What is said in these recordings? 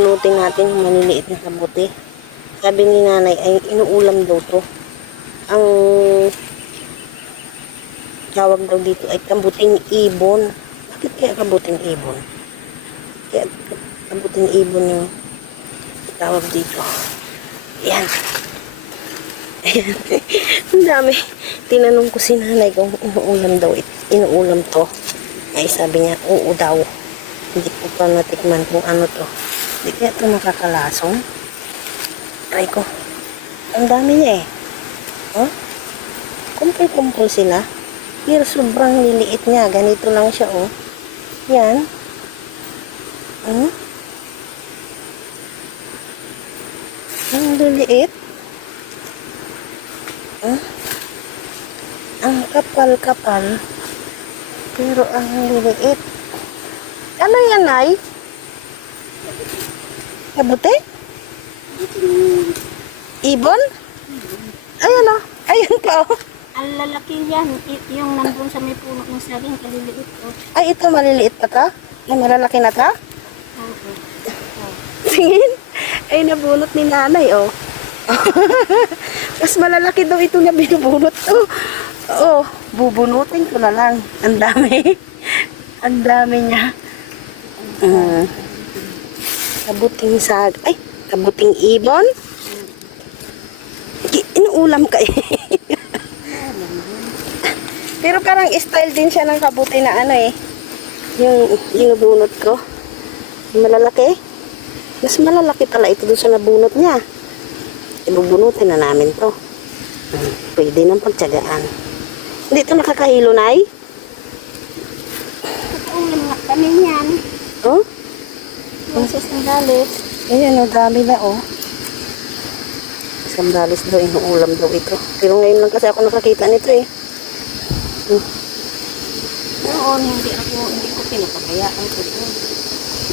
bubunutin natin yung maliliit na kabuti. Sabi ni nanay ay inuulam daw to. Ang tawag daw dito ay kabuting ibon. Bakit kaya kabuting ibon? Kaya kabuting ibon yung tawag dito. Ayan. Ayan. Ang dami. Tinanong ko si nanay kung inuulam daw. Inuulam to. Ay sabi niya, oo daw. Hindi ko pa natikman kung ano to. Hindi kaya ito nakakalasong. Try ko. Ang dami niya eh. Oh? Kumpul-kumpul sila. Pero sobrang liliit niya. Ganito lang siya oh. Yan. Ang liliit. Ang kapal-kapal. Pero ang liliit. Ano yan, Nay? Kabuti? Ibon? Ayan o. Ayan pa o. Ang lalaki yan. Yung nandun sa may puno ng saging, kaliliit o. Ay, ito maliliit pa ta? Ay, malalaki na ta? Oo. Tingin. Ay, nabunot ni nanay o. Mas malalaki daw ito na binubunot to. Oo, bubunutin ko na lang. Ang dami. Ang dami niya. Kabuting sag. Ay, kabuting ibon. Inuulam ka eh. Pero parang style din siya ng kabuti na ano eh. Yung bunot ko. Malalaki. Mas malalaki pala ito doon sa nabunot niya. Ibubunutin na namin to. Pwede nang pagtsagaan. Hindi ito nakakahilo, Nay? Ulam nga kami yan. Oh? Boses ng galit. Ayan o, dami na o. Sambalis daw, inuulam daw ito. Pero ngayon lang kasi ako nakakita nito eh. Noon, hindi ko pinapakayaan ko doon.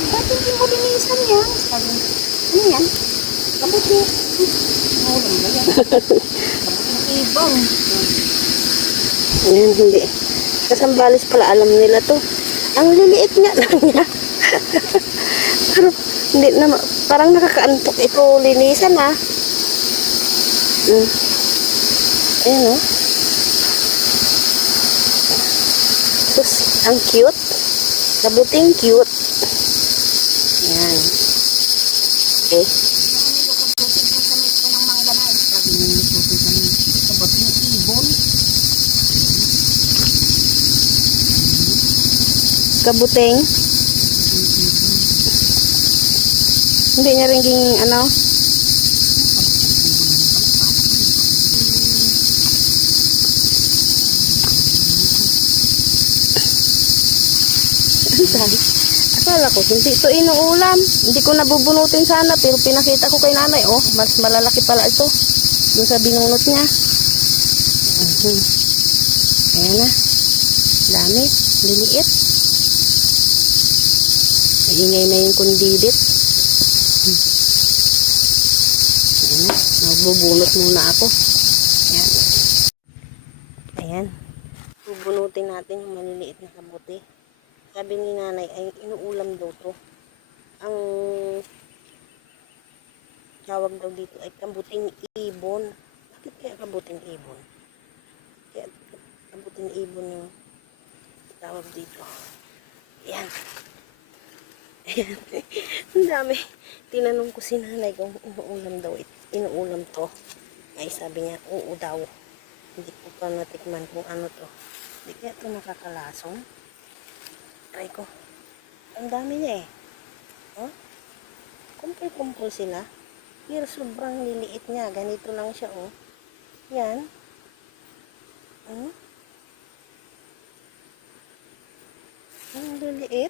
Ba't hindi mo dinisan yan? Sabi, ano yan? Kabuti. Ulam ba yan? Kabuting ibon. Ayan, hindi. Kasambalis pala, alam nila to. Ang liliit nga lang niya. Pero, hindi na, parang nakakaantok ito linisan ha. Ayan o. Sus, ang cute. Kabuting cute. Ayan. Okay. Kabuting. Hindi niya rin ano. Akala ko, hindi ito inuulam. Hindi ko nabubunutin sana, pero pinakita ko kay nanay. Oh, mas malalaki pala ito. Yung sa binunot niya. Ayan na. Dami. Liliit. Ingay na yung kundidit. Ayan na. Magbubunot muna ako. Ayan. Ayan. Bubunutin natin yung maliliit na kabuti. Sabi ni nanay ay inuulam daw to. Ang tawag daw dito ay kabuting ibon. Bakit kaya kabuting ibon? Kaya kabuting ibon yung tawag dito. Ayan. Ayan. Ang dami. Tinanong ko si nanay kung inuulam daw. Inuulam to. Ay sabi niya, oo daw. Hindi ko pa natikman kung ano to. Hindi kaya ito nakakalasong. Try ko. Ang dami niya eh. Oh? Kumpul-kumpul sila. Pero sobrang liliit niya. Ganito lang siya oh. Yan. Ang liliit.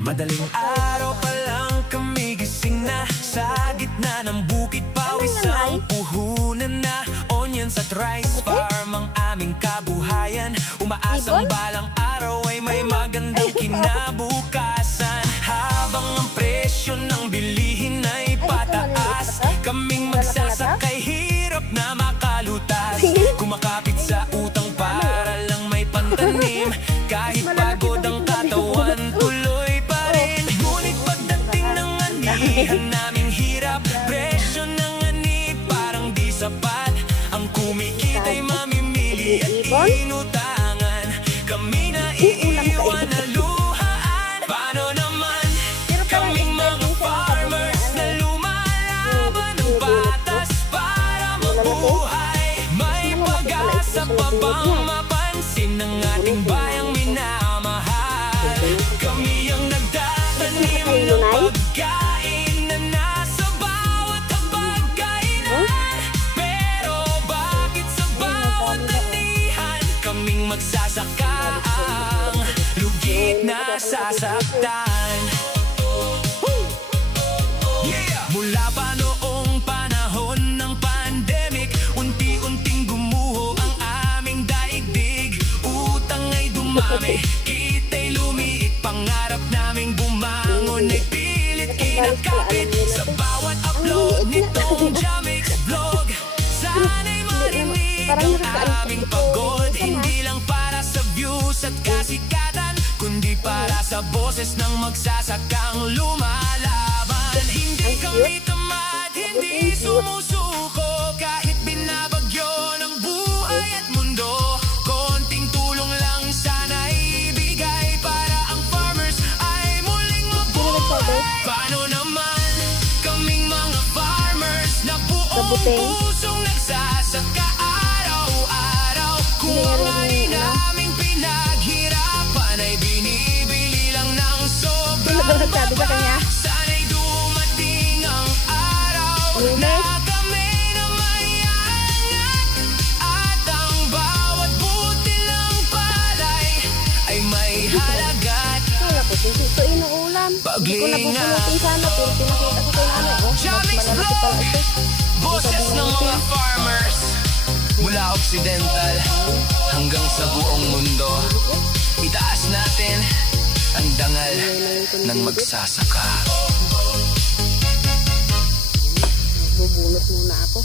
Madaling araw pa lang kami gising na. Sa gitna ng bukid pawis ang puhunan na. Onions at rice farm ang aming kabuhayan. Umaasang balang araw ay may magandang kinabukasan. Habang ang presyo ng bilihin ay pataas, kaming magsasakay hirap na makalutas. Kumakapit sa utang para lang may pantanim. Kahit pagod ang katawan, tuloy inutangan, kami na iiwan na luhaan. Paano naman Pero parang kaming mga exciting siya farmers na lumalaban ng patas para mabuhay? May pag-asa pa bang mapansin ng ating bayang minamahal? Kami ang nagtatanim ng pagkain na nasa bawat hapagkainan. Pero bakit sa bawat tanihan kaming magsasaka ang lugit na sasaktan? Mula pa noong panahon ng pandemic, unti-unting gumuho ang aming daigdig. Utang ay dumami, kita'y lumiit, pangarap naming bumangon ay pilit kinakapit. Sa bawat upload nitong Jamix Vlog, sana'y marinig ang aming pagod. Hindi lang para sa views at kasikatan, kundi para sa boses ng magsasakang lumalaban. Hindi kami tamad, hindi sumusuko, kahit binabagyo ng buhay at mundo. Konting tulong lang sana ibigay para ang farmers ay muling mabuhay. Paano naman kaming mga farmers na buong pusong nagsasaka araw-araw? Kung ang ari naming pinaghirapan ay binibili lang ng sobrang baba. Sana'y dumating ang araw na kami na mayaangat, at ang bawat buti ng palay ay may halagat. Wala ko, hindi ito inuulam. Hindi ko napupunutin sana, pero pinakita ko kay nanay. Oh, mas Jamix malalaki Vlog! pala ito. Boses ng mga farmers mula Occidental hanggang sa buong mundo. Itaas natin ang dangal ng magsasaka. Bubunot muna ako.